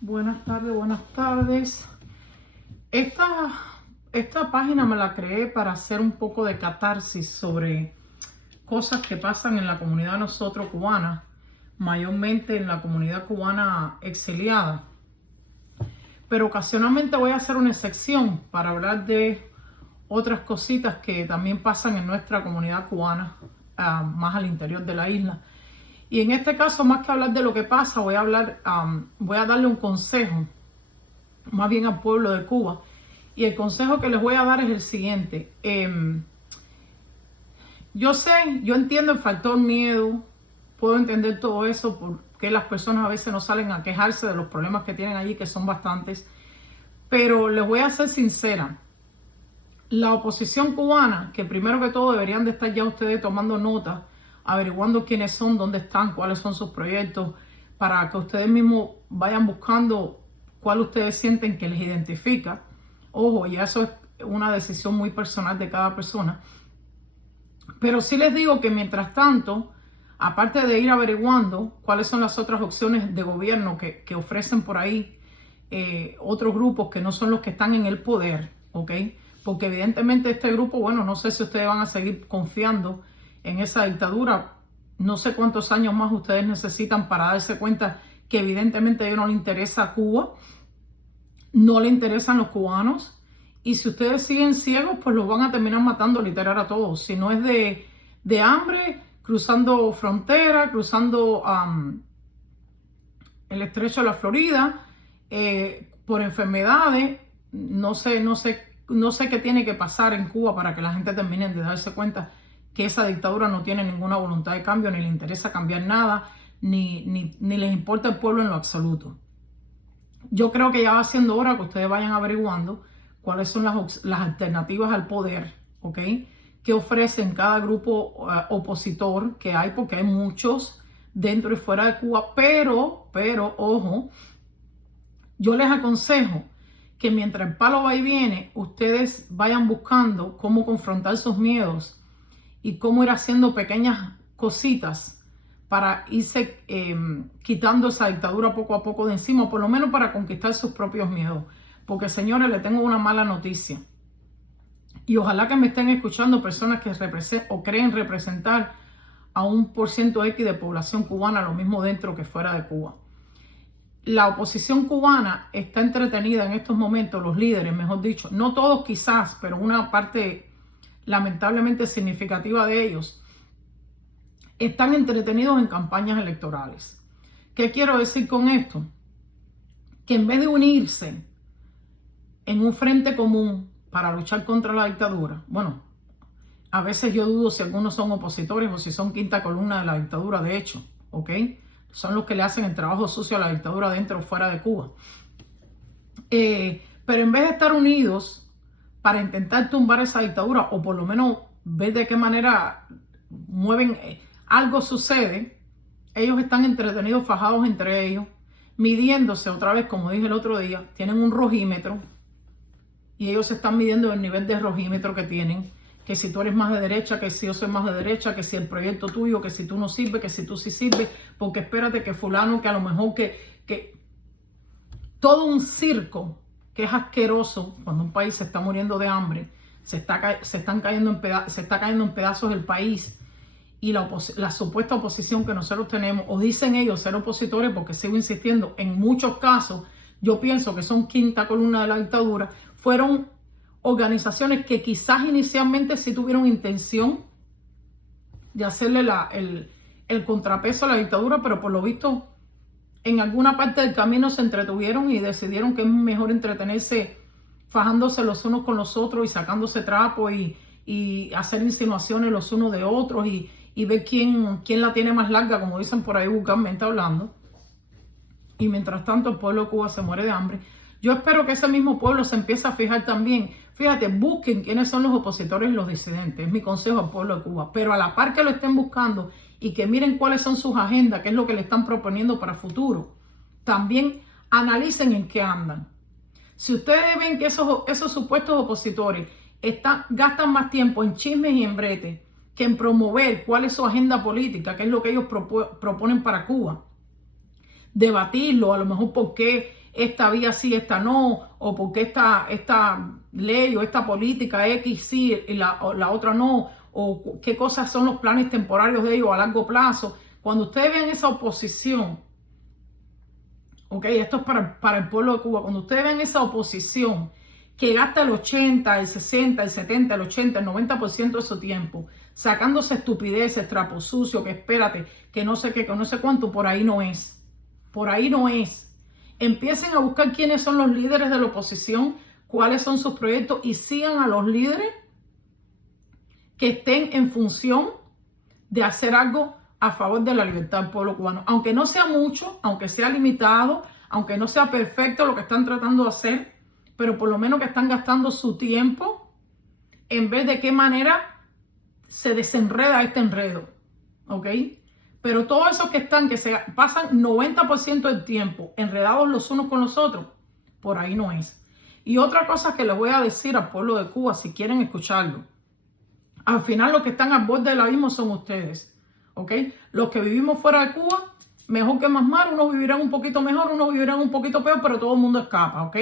Buenas tardes, buenas tardes. Esta página me la creé para hacer un poco de catarsis sobre cosas que pasan en la comunidad de nosotros cubana, mayormente en la comunidad cubana exiliada. Pero ocasionalmente voy a hacer una excepción para hablar de otras cositas que también pasan en nuestra comunidad cubana, más al interior de la isla. Y en este caso, más que hablar de lo que pasa, voy a darle un consejo, más bien al pueblo de Cuba. Y el consejo que les voy a dar es el siguiente. Yo entiendo el factor miedo, puedo entender todo eso, porque las personas a veces no salen a quejarse de los problemas que tienen allí, que son bastantes. Pero les voy a ser sincera. La oposición cubana, que primero que todo deberían de estar ya ustedes tomando nota, averiguando quiénes son, dónde están, cuáles son sus proyectos, para que ustedes mismos vayan buscando cuál ustedes sienten que les identifica. Ojo, ya eso es una decisión muy personal de cada persona. Pero sí les digo que mientras tanto, aparte de ir averiguando cuáles son las otras opciones de gobierno que ofrecen por ahí otros grupos que no son los que están en el poder, ¿ok? Porque evidentemente este grupo, bueno, no sé si ustedes van a seguir confiando en esa dictadura. No sé cuántos años más ustedes necesitan para darse cuenta que evidentemente a ellos no les interesa Cuba, no les interesan los cubanos, y si ustedes siguen ciegos, pues los van a terminar matando literal a todos. Si no es de hambre, cruzando frontera, cruzando el estrecho de la Florida, por enfermedades, no sé qué tiene que pasar en Cuba para que la gente termine de darse cuenta que esa dictadura no tiene ninguna voluntad de cambio, ni le interesa cambiar nada, ni les importa el pueblo en lo absoluto. Yo creo que ya va siendo hora que ustedes vayan averiguando cuáles son las alternativas al poder, ¿ok? Que ofrecen cada grupo opositor que hay, porque hay muchos dentro y fuera de Cuba, pero, ojo, yo les aconsejo que mientras el palo va y viene, ustedes vayan buscando cómo confrontar sus miedos y cómo ir haciendo pequeñas cositas para irse quitando esa dictadura poco a poco de encima, por lo menos para conquistar sus propios miedos. Porque, señores, les tengo una mala noticia. Y ojalá que me estén escuchando personas que creen representar a un % X de población cubana, lo mismo dentro que fuera de Cuba. La oposición cubana está entretenida en estos momentos, los líderes, mejor dicho, no todos quizás, pero una parte lamentablemente significativa de ellos, están entretenidos en campañas electorales. ¿Qué quiero decir con esto? Que en vez de unirse en un frente común para luchar contra la dictadura, bueno, a veces yo dudo si algunos son opositores o si son quinta columna de la dictadura, de hecho, ¿ok? Son los que le hacen el trabajo sucio a la dictadura dentro o fuera de Cuba. Pero en vez de estar unidos para intentar tumbar esa dictadura, o por lo menos ver de qué manera mueven, algo sucede, ellos están entretenidos, fajados entre ellos, midiéndose otra vez, como dije el otro día, tienen un rojímetro, y ellos se están midiendo el nivel de rojímetro que tienen, que si tú eres más de derecha, que si yo soy más de derecha, que si el proyecto tuyo, que si tú no sirves, que si tú sí sirves, porque espérate que fulano, que a lo mejor que todo un circo que es asqueroso cuando un país se está muriendo de hambre, se está cayendo en pedazos el país, y la supuesta oposición que nosotros tenemos, o dicen ellos ser opositores, porque sigo insistiendo, en muchos casos yo pienso que son quinta columna de la dictadura, fueron organizaciones que quizás inicialmente sí tuvieron intención de hacerle el contrapeso a la dictadura, pero por lo visto en alguna parte del camino se entretuvieron y decidieron que es mejor entretenerse fajándose los unos con los otros y sacándose trapos y hacer insinuaciones los unos de otros y ver quién la tiene más larga, como dicen por ahí vulgarmente hablando. Y mientras tanto el pueblo de Cuba se muere de hambre. Yo espero que ese mismo pueblo se empiece a fijar también. Fíjate, busquen quiénes son los opositores y los disidentes. Es mi consejo al pueblo de Cuba. Pero a la par que lo estén buscando y que miren cuáles son sus agendas, qué es lo que le están proponiendo para el futuro, también analicen en qué andan. Si ustedes ven que esos supuestos opositores gastan más tiempo en chismes y en bretes que en promover cuál es su agenda política, qué es lo que ellos proponen para Cuba, debatirlo, a lo mejor por qué esta vía sí, esta no, o por qué esta ley o esta política X sí y la otra no, o qué cosas son los planes temporarios de ellos a largo plazo. Cuando ustedes ven esa oposición, ok, esto es para el pueblo de Cuba, cuando ustedes ven esa oposición que gasta el 80, el 60, el 70, el 80, el 90% de su tiempo sacándose estupideces, trapos sucios, que espérate, que no sé qué, que no sé cuánto, por ahí no es. Por ahí no es. Empiecen a buscar quiénes son los líderes de la oposición, cuáles son sus proyectos y sigan a los líderes que estén en función de hacer algo a favor de la libertad del pueblo cubano. Aunque no sea mucho, aunque sea limitado, aunque no sea perfecto lo que están tratando de hacer, pero por lo menos que están gastando su tiempo en ver de qué manera se desenreda este enredo, ¿ok? Pero todos esos que se pasan 90% del tiempo enredados los unos con los otros, por ahí no es. Y otra cosa que les voy a decir al pueblo de Cuba, si quieren escucharlo, al final los que están al borde del abismo son ustedes, ¿ok? Los que vivimos fuera de Cuba, mejor que más mal, unos vivirán un poquito mejor, unos vivirán un poquito peor, pero todo el mundo escapa, ¿ok?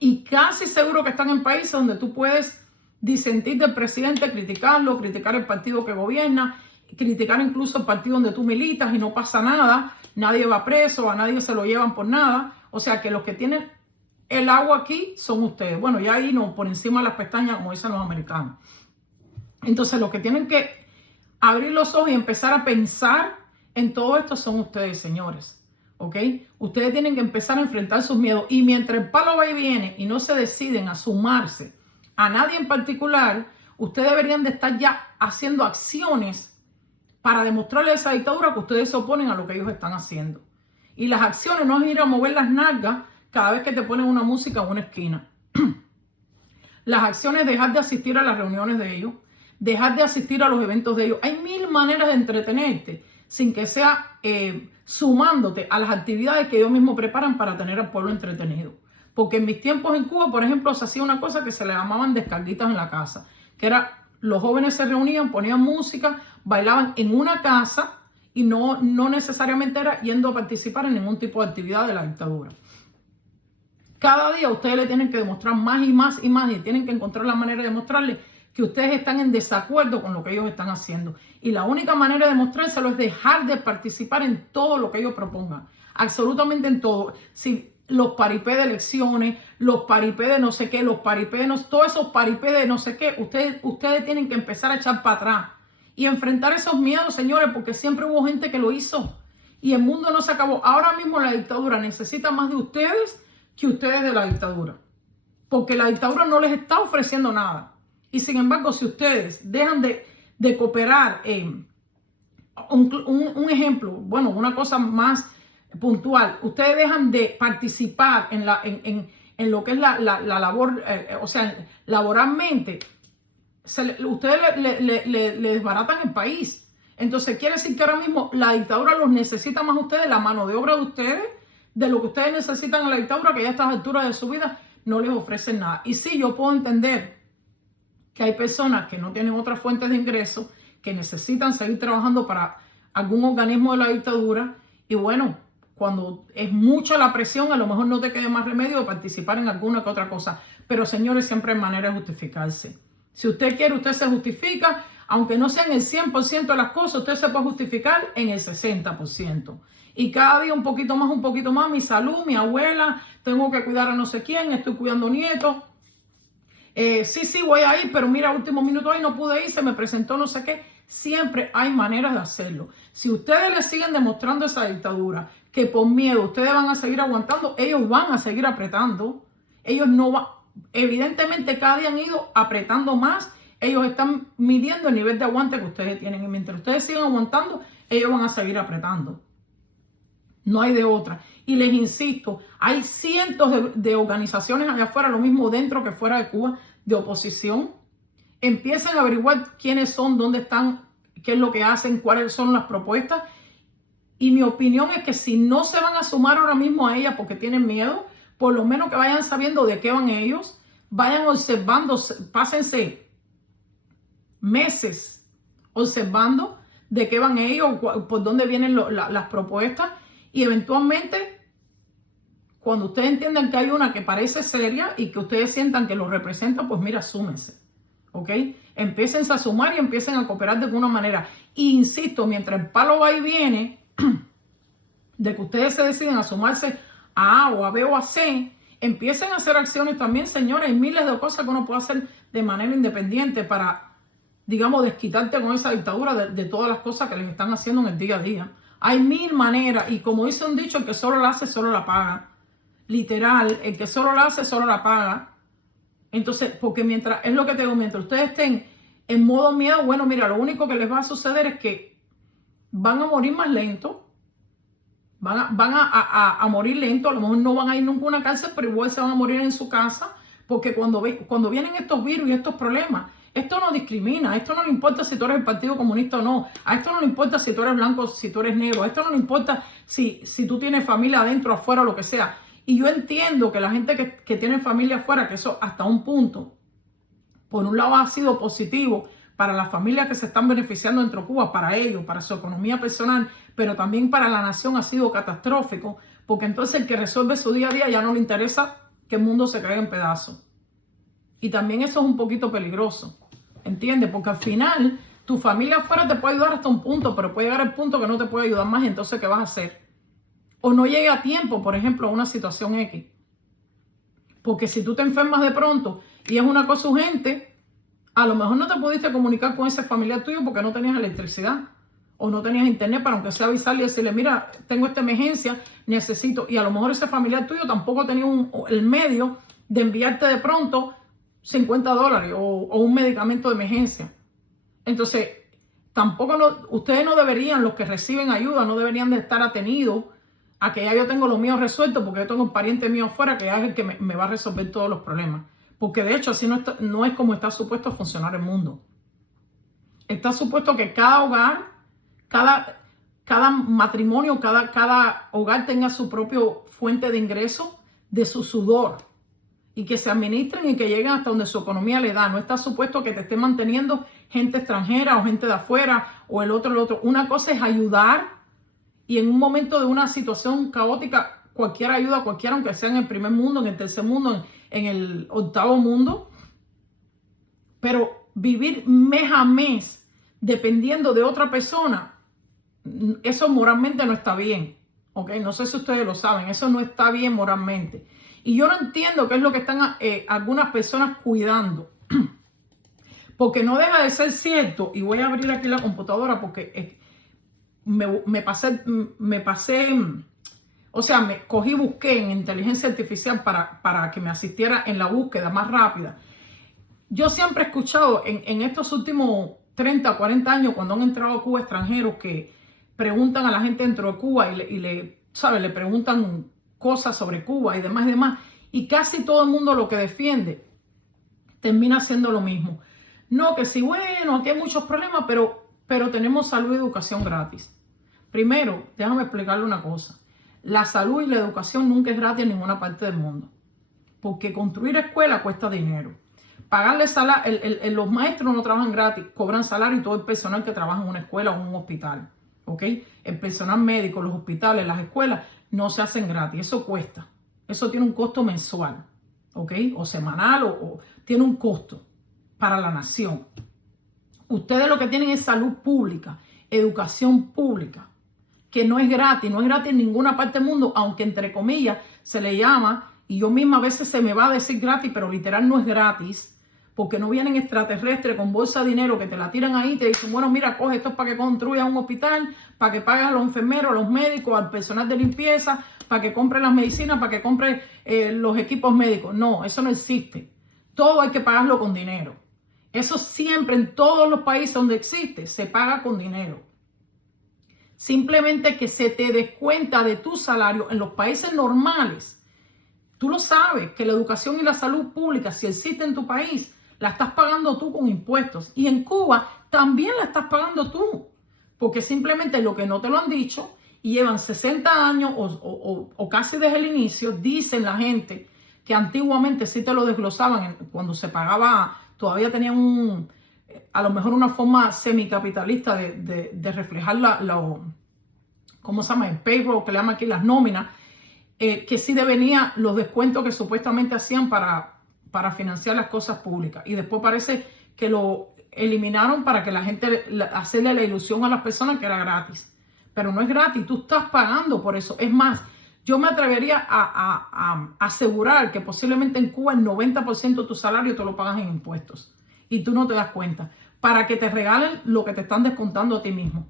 Y casi seguro que están en países donde tú puedes disentir del presidente, criticarlo, criticar el partido que gobierna, criticar incluso el partido donde tú militas y no pasa nada, nadie va preso, a nadie se lo llevan por nada. O sea que los que tienen el agua aquí son ustedes. Bueno, ya ahí no, por encima de las pestañas, como dicen los americanos. Entonces los que tienen que abrir los ojos y empezar a pensar en todo esto son ustedes, señores. ¿Ok? Ustedes tienen que empezar a enfrentar sus miedos. Y mientras el palo va y viene y no se deciden a sumarse a nadie en particular, ustedes deberían de estar ya haciendo acciones para demostrarle a esa dictadura que ustedes se oponen a lo que ellos están haciendo. Y las acciones no es ir a mover las nalgas cada vez que te ponen una música en una esquina. Las acciones es dejar de asistir a las reuniones de ellos, dejar de asistir a los eventos de ellos. Hay mil maneras de entretenerte sin que sea sumándote a las actividades que ellos mismos preparan para tener al pueblo entretenido. Porque en mis tiempos en Cuba, por ejemplo, se hacía una cosa que se le llamaban descarguitas en la casa, que era los jóvenes se reunían, ponían música, bailaban en una casa y no necesariamente era yendo a participar en ningún tipo de actividad de la dictadura. Cada día ustedes le tienen que demostrar más y más y más y tienen que encontrar la manera de demostrarle que ustedes están en desacuerdo con lo que ellos están haciendo. Y la única manera de demostrárselo es dejar de participar en todo lo que ellos propongan. Absolutamente en todo. Si los paripés de elecciones, los paripés de no sé qué, los paripés de no, todos esos paripés de no sé qué, ustedes tienen que empezar a echar para atrás y enfrentar esos miedos, señores, porque siempre hubo gente que lo hizo y el mundo no se acabó. Ahora mismo la dictadura necesita más de ustedes que ustedes de la dictadura, porque la dictadura no les está ofreciendo nada. Y sin embargo, si ustedes dejan de cooperar, un ejemplo, bueno, una cosa más puntual, ustedes dejan de participar en lo que es la labor, o sea, laboralmente, ustedes le desbaratan el país. Entonces quiere decir que ahora mismo la dictadura los necesita más a ustedes, la mano de obra de ustedes, de lo que ustedes necesitan en la dictadura, que ya a estas alturas de su vida no les ofrecen nada. Y sí, yo puedo entender que hay personas que no tienen otras fuentes de ingreso, que necesitan seguir trabajando para algún organismo de la dictadura, y bueno, cuando es mucha la presión, a lo mejor no te quede más remedio de participar en alguna que otra cosa. Pero señores, siempre hay manera de justificarse. Si usted quiere, usted se justifica, aunque no sea en el 100% de las cosas, usted se puede justificar en el 60%. Y cada día un poquito más, mi salud, mi abuela, tengo que cuidar a no sé quién, estoy cuidando nietos. Sí, voy a ir, pero mira, último minuto hoy no pude ir, se me presentó no sé qué. Siempre hay maneras de hacerlo. Si ustedes le siguen demostrando a esa dictadura que por miedo ustedes van a seguir aguantando, ellos van a seguir apretando. Ellos no van, evidentemente cada día han ido apretando más. Ellos están midiendo el nivel de aguante que ustedes tienen. Y mientras ustedes sigan aguantando, ellos van a seguir apretando. No hay de otra. Y les insisto, hay cientos de organizaciones allá afuera, lo mismo dentro que fuera de Cuba, de oposición. Empiecen a averiguar quiénes son, dónde están, qué es lo que hacen, cuáles son las propuestas. Y mi opinión es que si no se van a sumar ahora mismo a ellas porque tienen miedo, por lo menos que vayan sabiendo de qué van ellos, vayan observando, pásense meses observando de qué van ellos, por dónde vienen las propuestas, y eventualmente cuando ustedes entiendan que hay una que parece seria y que ustedes sientan que lo representa, pues mira, asúmense, ¿ok? Empiecen a sumar y empiecen a cooperar de alguna manera. Y insisto, mientras el palo va y viene, de que ustedes se deciden a sumarse a A o a B o a C, empiecen a hacer acciones también, señores. Hay miles de cosas que uno puede hacer de manera independiente para, digamos, desquitarte con esa dictadura de todas las cosas que les están haciendo en el día a día. Hay mil maneras y como dice un dicho, el que solo la hace, solo la paga. Literal, el que solo la hace, solo la paga. Entonces, porque mientras, es lo que te digo, mientras ustedes estén en modo miedo, bueno, mira, lo único que les va a suceder es que van a morir más lento, van a morir lento, a lo mejor no van a ir nunca a una cárcel, pero igual se van a morir en su casa, porque cuando vienen estos virus y estos problemas, esto no discrimina, esto no le importa si tú eres el Partido Comunista o no, a esto no le importa si tú eres blanco, si tú eres negro, a esto no le importa si tú tienes familia adentro, afuera, o lo que sea. Y yo entiendo que la gente que tiene familia afuera, que eso hasta un punto, por un lado ha sido positivo para las familias que se están beneficiando dentro de Cuba, para ellos, para su economía personal, pero también para la nación ha sido catastrófico, porque entonces el que resuelve su día a día ya no le interesa que el mundo se caiga en pedazos. Y también eso es un poquito peligroso, ¿entiendes? Porque al final tu familia afuera te puede ayudar hasta un punto, pero puede llegar al punto que no te puede ayudar más, entonces ¿qué vas a hacer? O no llegue a tiempo, por ejemplo, a una situación X. Porque si tú te enfermas de pronto y es una cosa urgente, a lo mejor no te pudiste comunicar con ese familiar tuyo porque no tenías electricidad o no tenías internet para aunque sea avisarle y decirle, mira, tengo esta emergencia, necesito. Y a lo mejor ese familiar tuyo tampoco tenía el medio de enviarte de pronto $50 o un medicamento de emergencia. Entonces, ustedes no deberían, los que reciben ayuda, no deberían de estar atenidos a que ya yo tengo lo mío resuelto porque yo tengo un pariente mío afuera que ya es el que me va a resolver todos los problemas. Porque de hecho así no es como está supuesto a funcionar el mundo. Está supuesto que cada hogar, cada matrimonio, cada hogar tenga su propio fuente de ingreso de su sudor y que se administren y que lleguen hasta donde su economía le da. No está supuesto que te esté manteniendo gente extranjera o gente de afuera o el otro. Una cosa es ayudar y en un momento de una situación caótica, cualquier ayuda, cualquiera, aunque sea en el primer mundo, en el tercer mundo, en el octavo mundo, pero vivir mes a mes dependiendo de otra persona, eso moralmente no está bien, ¿ok? No sé si ustedes lo saben, eso no está bien moralmente. Y yo no entiendo qué es lo que están algunas personas cuidando, porque no deja de ser cierto, y voy a abrir aquí la computadora porque me pasé, o sea, busqué en inteligencia artificial para que me asistiera en la búsqueda más rápida. Yo siempre he escuchado en estos últimos 30 o 40 años, cuando han entrado a Cuba extranjeros que preguntan a la gente dentro de Cuba y le preguntan cosas sobre Cuba y demás, y casi todo el mundo lo que defiende termina siendo lo mismo. No, que sí, bueno, aquí hay muchos problemas, pero tenemos salud y educación gratis. Primero, déjame explicarle una cosa. La salud y la educación nunca es gratis en ninguna parte del mundo. Porque construir escuela cuesta dinero. Pagarle salario, los maestros no trabajan gratis, cobran salario y todo el personal que trabaja en una escuela o en un hospital. ¿Ok? El personal médico, los hospitales, las escuelas no se hacen gratis, eso cuesta. Eso tiene un costo mensual, ¿ok? O semanal o tiene un costo para la nación. Ustedes lo que tienen es salud pública, educación pública, que no es gratis en ninguna parte del mundo, aunque entre comillas se le llama, y yo misma a veces se me va a decir gratis, pero literal no es gratis, porque no vienen extraterrestres con bolsa de dinero que te la tiran ahí y te dicen, bueno, mira, coge esto para que construyas un hospital, para que pagues a los enfermeros, a los médicos, al personal de limpieza, para que compre las medicinas, para que compre los equipos médicos. No, eso no existe. Todo hay que pagarlo con dinero. Eso siempre en todos los países donde existe, se paga con dinero. Simplemente que se te descuenta de tu salario en los países normales. Tú lo sabes, que la educación y la salud pública, si existe en tu país, la estás pagando tú con impuestos. Y en Cuba también la estás pagando tú. Porque simplemente lo que no te lo han dicho y llevan 60 años o casi desde el inicio, dicen la gente que antiguamente sí te lo desglosaban cuando se pagaba, todavía tenían a lo mejor una forma semicapitalista de reflejar ¿cómo se llama? El payroll, que le llaman aquí las nóminas. que sí devenía los descuentos que supuestamente hacían para financiar las cosas públicas. Y después parece que lo eliminaron para que la gente, hacerle la ilusión a las personas que era gratis. Pero no es gratis, tú estás pagando por eso. Es más, yo me atrevería a asegurar que posiblemente en Cuba el 90% de tu salario te lo pagas en impuestos. Y tú no te das cuenta. Para que te regalen lo que te están descontando a ti mismo.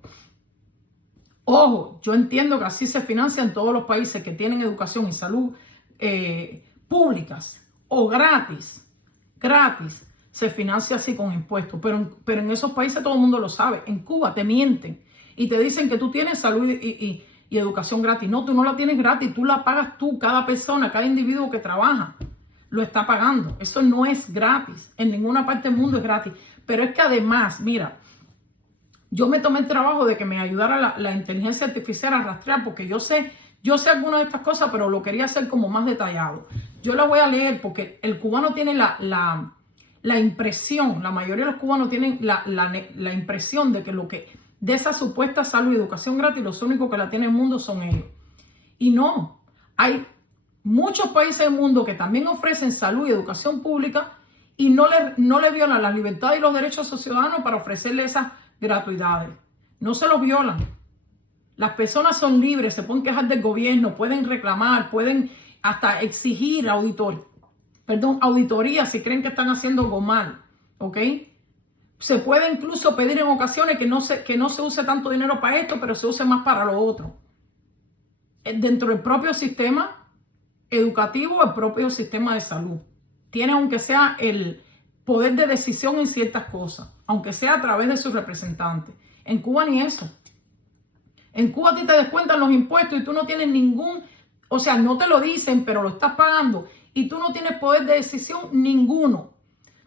Ojo, yo entiendo que así se financian todos los países que tienen educación y salud públicas o gratis, se financia así con impuestos, pero en esos países todo el mundo lo sabe. En Cuba te mienten y te dicen que tú tienes salud y educación gratis. No, tú no la tienes gratis, tú la pagas tú, cada persona, cada individuo que trabaja lo está pagando. Eso no es gratis, en ninguna parte del mundo es gratis, pero es que además, mira, yo me tomé el trabajo de que me ayudara la inteligencia artificial a rastrear, porque yo sé algunas de estas cosas, pero lo quería hacer como más detallado. Yo la voy a leer porque el cubano tiene la impresión, la mayoría de los cubanos tienen la impresión de que de esa supuesta salud y educación gratis, los únicos que la tienen en el mundo son ellos. Y no, hay muchos países del mundo que también ofrecen salud y educación pública y no le violan las libertades y los derechos a sus ciudadanos para ofrecerle esas gratuidades. No se los violan. Las personas son libres, se pueden quejar del gobierno, pueden reclamar, pueden hasta exigir auditoría si creen que están haciendo algo mal, ¿ok? Se puede incluso pedir en ocasiones que no se use tanto dinero para esto, pero se use más para lo otro. Dentro del propio sistema educativo, el propio sistema de salud. Tiene, aunque sea el poder de decisión en ciertas cosas, aunque sea a través de sus representantes. En Cuba ni eso. En Cuba a ti te descuentan los impuestos y tú no tienes o sea, no te lo dicen, pero lo estás pagando y tú no tienes poder de decisión ninguno.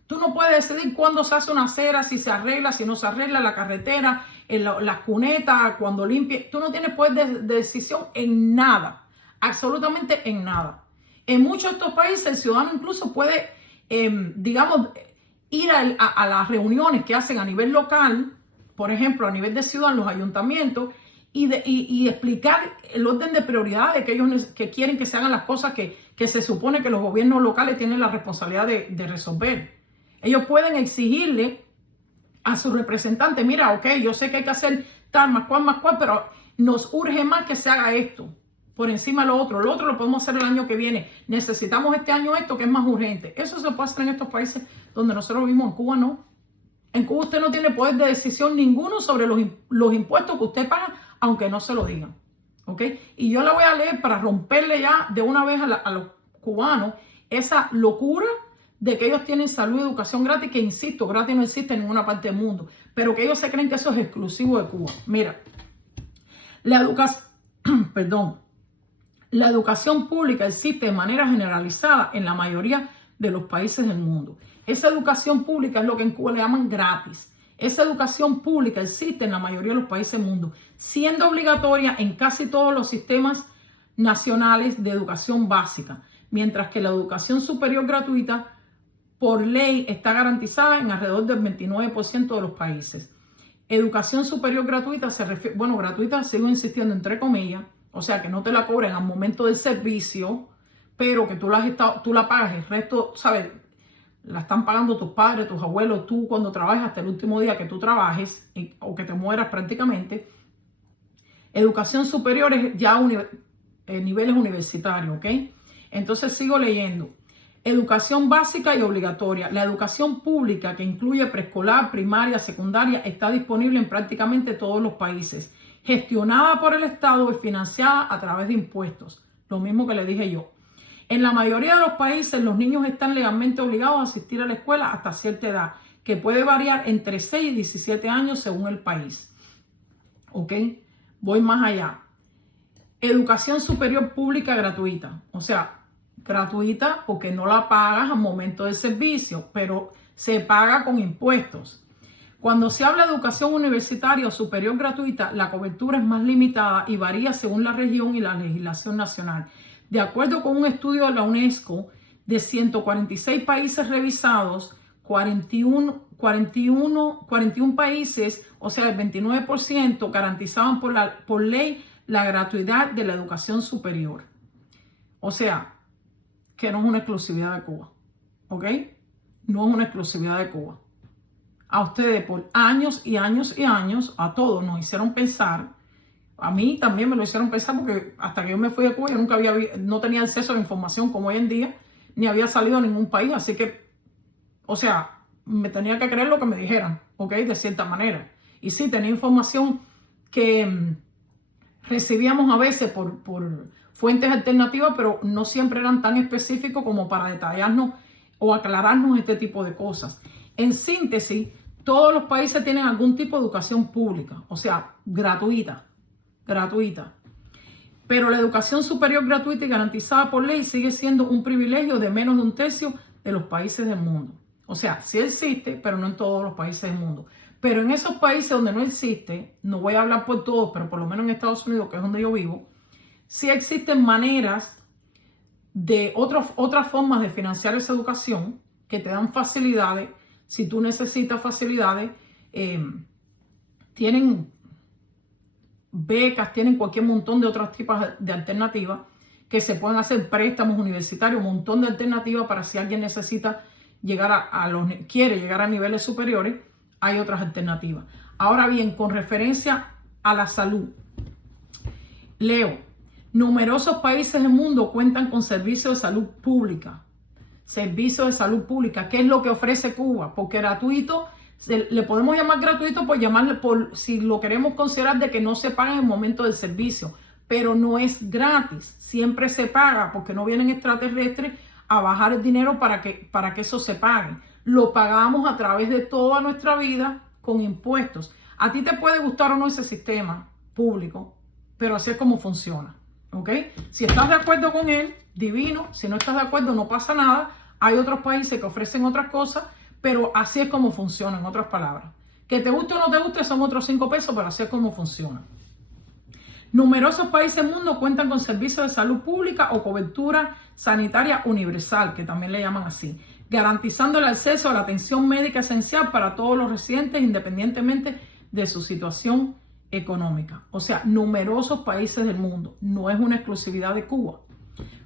Tú no puedes decidir cuándo se hace una acera, si se arregla, si no se arregla la carretera, las cunetas, cuando limpie. Tú no tienes poder de decisión en nada, absolutamente en nada. En muchos de estos países el ciudadano incluso puede, ir a las reuniones que hacen a nivel local, por ejemplo, a nivel de ciudad, en los ayuntamientos, y explicar el orden de prioridades que ellos quieren que se hagan las cosas que se supone que los gobiernos locales tienen la responsabilidad de resolver. Ellos pueden exigirle a sus representantes, mira, ok, yo sé que hay que hacer tal, más cual, pero nos urge más que se haga esto por encima de lo otro. Lo otro lo podemos hacer el año que viene. Necesitamos este año esto que es más urgente. Eso se puede hacer en estos países donde nosotros vivimos. En Cuba no. En Cuba usted no tiene poder de decisión ninguno sobre los impuestos que usted paga, aunque no se lo digan. ¿Ok? Y yo la voy a leer para romperle ya de una vez a los cubanos esa locura de que ellos tienen salud y educación gratis, que insisto, gratis no existe en ninguna parte del mundo, pero que ellos se creen que eso es exclusivo de Cuba. Mira, la educación pública existe de manera generalizada en la mayoría de los países del mundo. Esa educación pública es lo que en Cuba le llaman gratis. Esa educación pública existe en la mayoría de los países del mundo, siendo obligatoria en casi todos los sistemas nacionales de educación básica, mientras que la educación superior gratuita por ley está garantizada en alrededor del 29% de los países. Educación superior gratuita se refiere, gratuita sigo insistiendo entre comillas, o sea que no te la cobren al momento del servicio, pero que tú la pagas, el resto, ¿sabes? La están pagando tus padres, tus abuelos, tú cuando trabajes hasta el último día que tú trabajes o que te mueras prácticamente. Educación superior es ya niveles universitarios, ¿ok? Entonces sigo leyendo. Educación básica y obligatoria. La educación pública, que incluye preescolar, primaria, secundaria, está disponible en prácticamente todos los países. Gestionada por el Estado y financiada a través de impuestos. Lo mismo que le dije yo. En la mayoría de los países, los niños están legalmente obligados a asistir a la escuela hasta cierta edad, que puede variar entre 6 y 17 años según el país. ¿Ok? Voy más allá. Educación superior pública gratuita. O sea, gratuita porque no la pagas al momento del servicio, pero se paga con impuestos. Cuando se habla de educación universitaria o superior gratuita, la cobertura es más limitada y varía según la región y la legislación nacional. De acuerdo con un estudio de la UNESCO, de 146 países revisados, 41 países, o sea, el 29%, garantizaban por ley la gratuidad de la educación superior. O sea, que no es una exclusividad de Cuba, ¿ok? No es una exclusividad de Cuba. A ustedes por años y años y años, a todos nos hicieron pensar, a mí también me lo hicieron pensar porque hasta que yo me fui de Cuba yo nunca no tenía acceso a la información como hoy en día, ni había salido a ningún país, así que, o sea, me tenía que creer lo que me dijeran, ¿ok? De cierta manera. Y sí, tenía información que recibíamos a veces por fuentes alternativas, pero no siempre eran tan específicos como para detallarnos o aclararnos este tipo de cosas. En síntesis, todos los países tienen algún tipo de educación pública, o sea, gratuita. Pero la educación superior gratuita y garantizada por ley sigue siendo un privilegio de menos de un tercio de los países del mundo. O sea, sí existe, pero no en todos los países del mundo. Pero en esos países donde no existe, no voy a hablar por todos, pero por lo menos en Estados Unidos, que es donde yo vivo, sí existen maneras de otras formas de financiar esa educación que te dan facilidades. Si tú necesitas facilidades, tienen becas, tienen cualquier montón de otros tipos de alternativas que se pueden hacer, préstamos universitarios, un montón de alternativas para si alguien necesita llegar quiere llegar a niveles superiores, hay otras alternativas. Ahora bien, con referencia a la salud, leo, numerosos países del mundo cuentan con servicios de salud pública. Servicios de salud pública, ¿qué es lo que ofrece Cuba? Porque gratuito, le podemos llamar gratuito por llamarle, si lo queremos considerar de que no se paga en el momento del servicio, pero no es gratis, siempre se paga porque no vienen extraterrestres a bajar el dinero para que eso se pague. Lo pagamos a través de toda nuestra vida con impuestos. A ti te puede gustar o no ese sistema público, pero así es como funciona, ¿ok? Si estás de acuerdo con él, divino. Si no estás de acuerdo, no pasa nada. Hay otros países que ofrecen otras cosas, pero así es como funciona, en otras palabras. Que te guste o no te guste son otros 5 pesos, pero así es como funciona. Numerosos países del mundo cuentan con servicios de salud pública o cobertura sanitaria universal, que también le llaman así, garantizando el acceso a la atención médica esencial para todos los residentes, independientemente de su situación económica. O sea, numerosos países del mundo, no es una exclusividad de Cuba.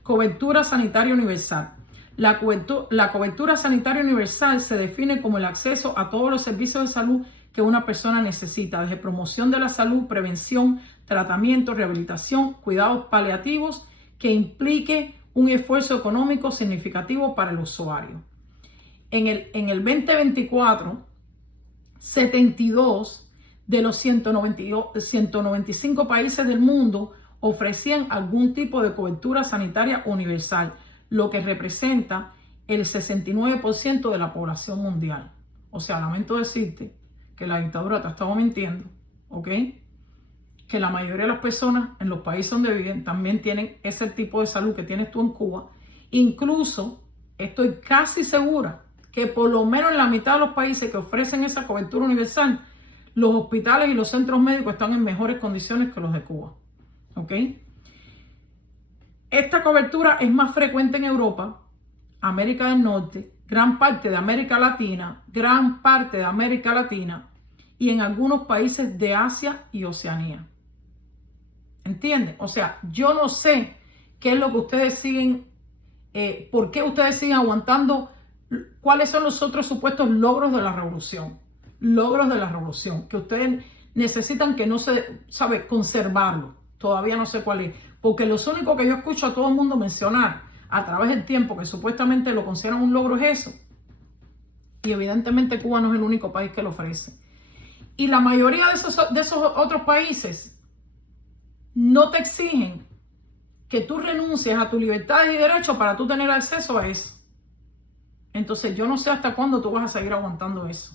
Cobertura sanitaria universal. La cobertura sanitaria universal se define como el acceso a todos los servicios de salud que una persona necesita, desde promoción de la salud, prevención, tratamiento, rehabilitación, cuidados paliativos, que implique un esfuerzo económico significativo para el usuario. En el 2024, 72 de los 195 países del mundo ofrecían algún tipo de cobertura sanitaria universal, lo que representa el 69% de la población mundial. O sea, lamento decirte que la dictadura te ha estado mintiendo, ¿ok? Que la mayoría de las personas en los países donde viven también tienen ese tipo de salud que tienes tú en Cuba. Incluso estoy casi segura que por lo menos en la mitad de los países que ofrecen esa cobertura universal, los hospitales y los centros médicos están en mejores condiciones que los de Cuba, ¿ok? Esta cobertura es más frecuente en Europa, América del Norte, gran parte de América Latina y en algunos países de Asia y Oceanía. ¿Entienden? O sea, yo no sé qué es lo que ustedes siguen, por qué ustedes siguen aguantando, cuáles son los otros supuestos logros de la revolución. Logros de la revolución, que ustedes necesitan que no se sabe conservarlo. Todavía no sé cuál es. Porque lo único que yo escucho a todo el mundo mencionar a través del tiempo que supuestamente lo consideran un logro es eso. Y evidentemente Cuba no es el único país que lo ofrece. Y la mayoría de esos otros países no te exigen que tú renuncies a tus libertades y derechos para tú tener acceso a eso. Entonces yo no sé hasta cuándo tú vas a seguir aguantando eso.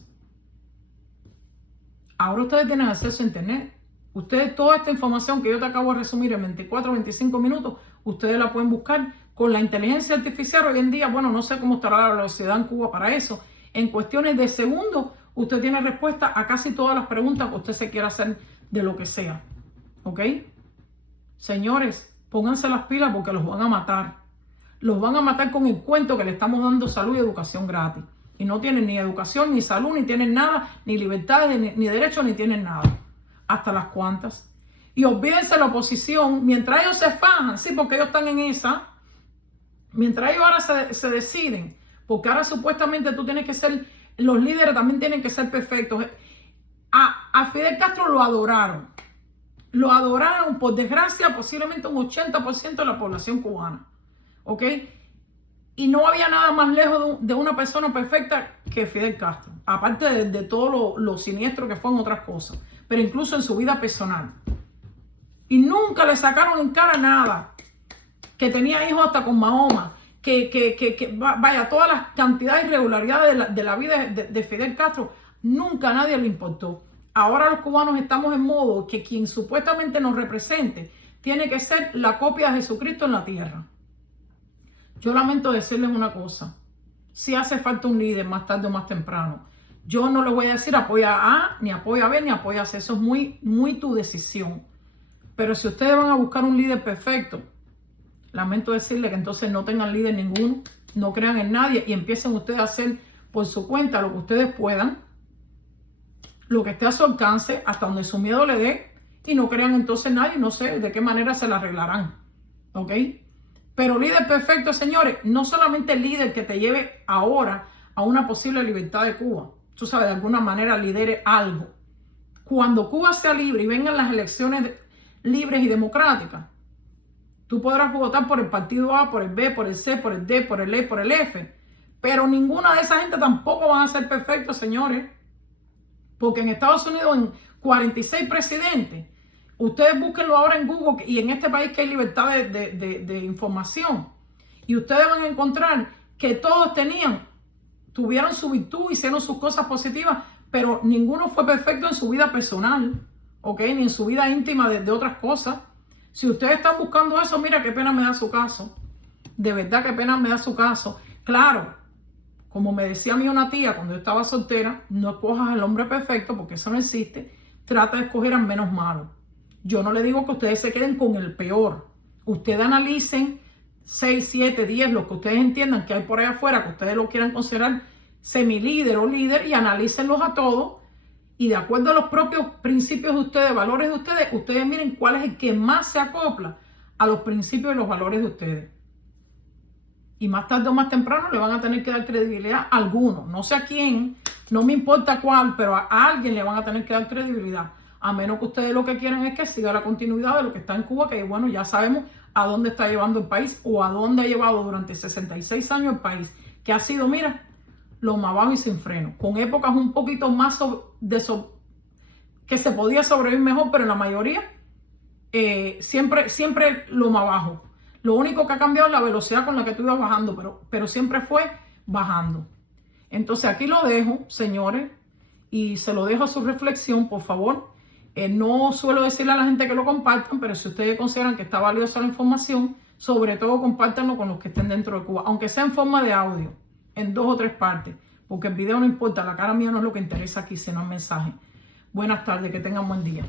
Ahora ustedes tienen acceso a internet. Ustedes, toda esta información que yo te acabo de resumir en 24 o 25 minutos, ustedes la pueden buscar con la inteligencia artificial. Hoy en día, bueno, no sé cómo estará la velocidad en Cuba para eso. En cuestiones de segundos, usted tiene respuesta a casi todas las preguntas que usted se quiera hacer de lo que sea. ¿Ok? Señores, pónganse las pilas porque los van a matar. Los van a matar con el cuento que le estamos dando salud y educación gratis. Y no tienen ni educación, ni salud, ni tienen nada, ni libertades, ni derechos, ni tienen nada. Hasta las cuantas. Y olvídense la oposición, mientras ellos se fajan, sí, porque ellos están en esa, Mientras ellos ahora se deciden, porque ahora supuestamente tú tienes que ser, los líderes también tienen que ser perfectos. A Fidel Castro lo adoraron. Lo adoraron, por desgracia, posiblemente un 80% de la población cubana. ¿Ok? Y no había nada más lejos de una persona perfecta que Fidel Castro. Aparte de todo lo siniestro que fue en otras cosas. Pero incluso en su vida personal. Y nunca le sacaron en cara nada. Que tenía hijos hasta con Mahoma. Vaya, todas las cantidades de irregularidades de la vida de Fidel Castro. Nunca a nadie le importó. Ahora los cubanos estamos en modo que quien supuestamente nos represente tiene que ser la copia de Jesucristo en la tierra. Yo lamento decirles una cosa. Si hace falta un líder más tarde o más temprano. Yo no les voy a decir apoya a A, ni apoya a B, ni apoya a C. Eso es muy tu decisión. Pero si ustedes van a buscar un líder perfecto, lamento decirles que entonces no tengan líder ninguno, no crean en nadie y empiecen ustedes a hacer por su cuenta lo que ustedes puedan, lo que esté a su alcance, hasta donde su miedo le dé, y no crean entonces en nadie, no sé de qué manera se la arreglarán. ¿Ok? Pero líder perfecto, señores, no solamente líder que te lleve ahora a una posible libertad de Cuba. Tú sabes, de alguna manera lidere algo. Cuando Cuba sea libre y vengan las elecciones libres y democráticas, tú podrás votar por el partido A, por el B, por el C, por el D, por el E, por el F. Pero ninguna de esa gente tampoco van a ser perfectos, señores. Porque en Estados Unidos, en 46 presidentes, ustedes búsquenlo ahora en Google y en este país que hay libertad de información. Y ustedes van a encontrar que todos tuvieron su virtud, hicieron sus cosas positivas, pero ninguno fue perfecto en su vida personal, ¿ok? Ni en su vida íntima de otras cosas. Si ustedes están buscando eso, mira qué pena me da su caso. De verdad qué pena me da su caso. Claro, como me decía a mí una tía cuando yo estaba soltera, no escojas al hombre perfecto porque eso no existe. Trata de escoger al menos malo. Yo no le digo que ustedes se queden con el peor. Ustedes analicen 6, 7, 10, lo que ustedes entiendan que hay por ahí afuera, que ustedes lo quieran considerar semilíder o líder, y analícenlos a todos. Y de acuerdo a los propios principios de ustedes, valores de ustedes, ustedes miren cuál es el que más se acopla a los principios y los valores de ustedes. Y más tarde o más temprano le van a tener que dar credibilidad a alguno. No sé a quién, no me importa cuál, pero a alguien le van a tener que dar credibilidad. A menos que ustedes lo que quieran es que siga la continuidad de lo que está en Cuba, que bueno, ya sabemos a dónde está llevando el país o a dónde ha llevado durante 66 años el país, que ha sido, mira, lo más bajo y sin freno, con épocas un poquito más que se podía sobrevivir mejor, pero en la mayoría siempre lo más bajo. Lo único que ha cambiado es la velocidad con la que tú ibas bajando, pero siempre fue bajando. Entonces aquí lo dejo, señores, y se lo dejo a su reflexión, por favor. No suelo decirle a la gente que lo compartan, pero si ustedes consideran que está valiosa la información, sobre todo compártanlo con los que estén dentro de Cuba, aunque sea en forma de audio, en 2 o 3 partes, porque el video no importa, la cara mía no es lo que interesa aquí, sino el mensaje. Buenas tardes, que tengan buen día.